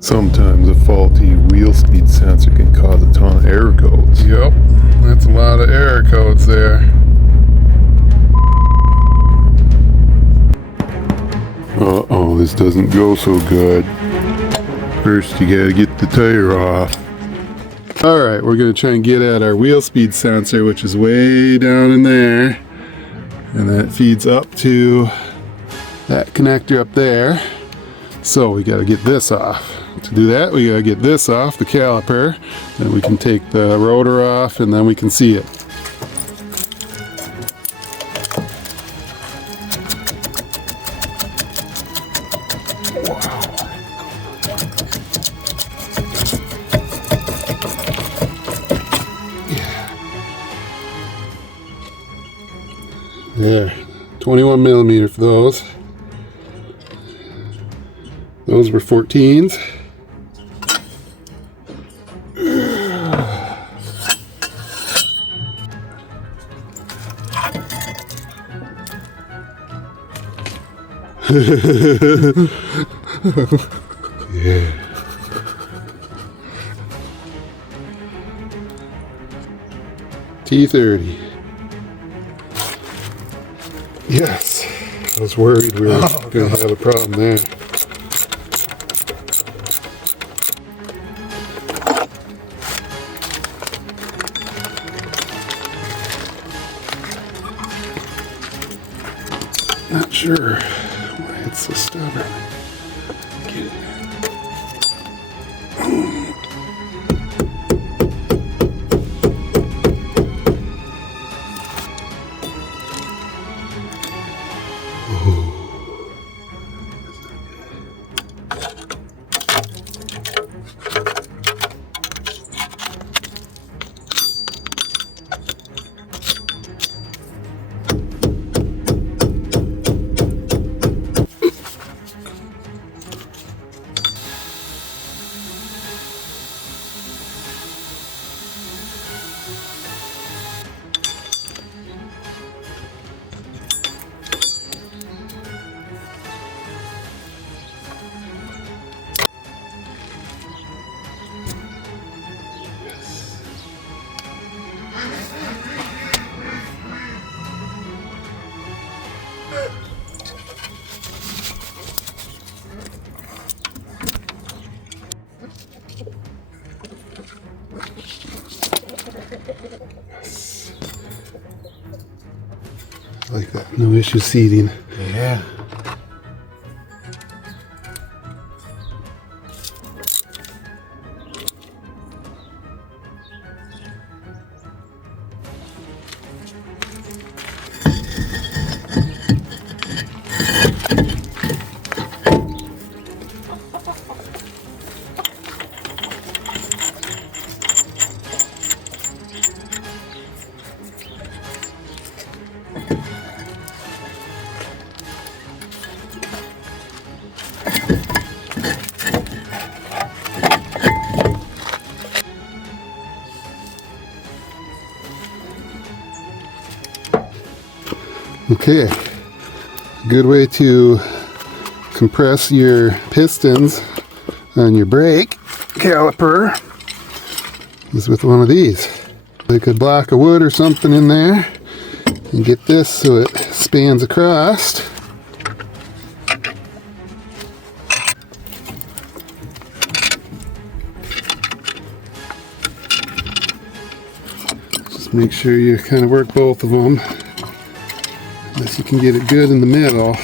Sometimes a faulty wheel speed sensor can cause a ton of error codes. Yep, that's a lot of error codes there. Uh-oh, this doesn't go so good. First, you gotta get the tire off. Alright, we're gonna try and get at our wheel speed sensor, which is way down in there. And that feeds up to that connector up there. So we gotta get this off. To do that, we gotta get this off, the caliper. Then we can take the rotor off and then we can see it. There, 21 millimeter for those. Those were 14s. Yeah. T30. Yes. I was worried we were going to have a problem there. Not sure why it's so stubborn. Get it there. Like that, no issue seating. Yeah. Okay, good way to compress your pistons on your brake caliper is with one of these. Like a block of wood or something in there and get this so it spans across. Just make sure you kind of work both of them. Unless you can get it good in the middle.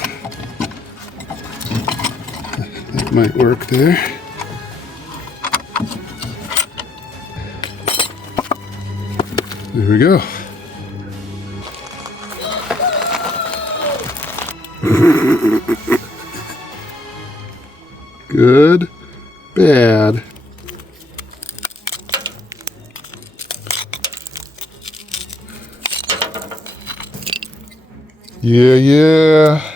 That might work there. There we go. Good, bad. Yeah, yeah.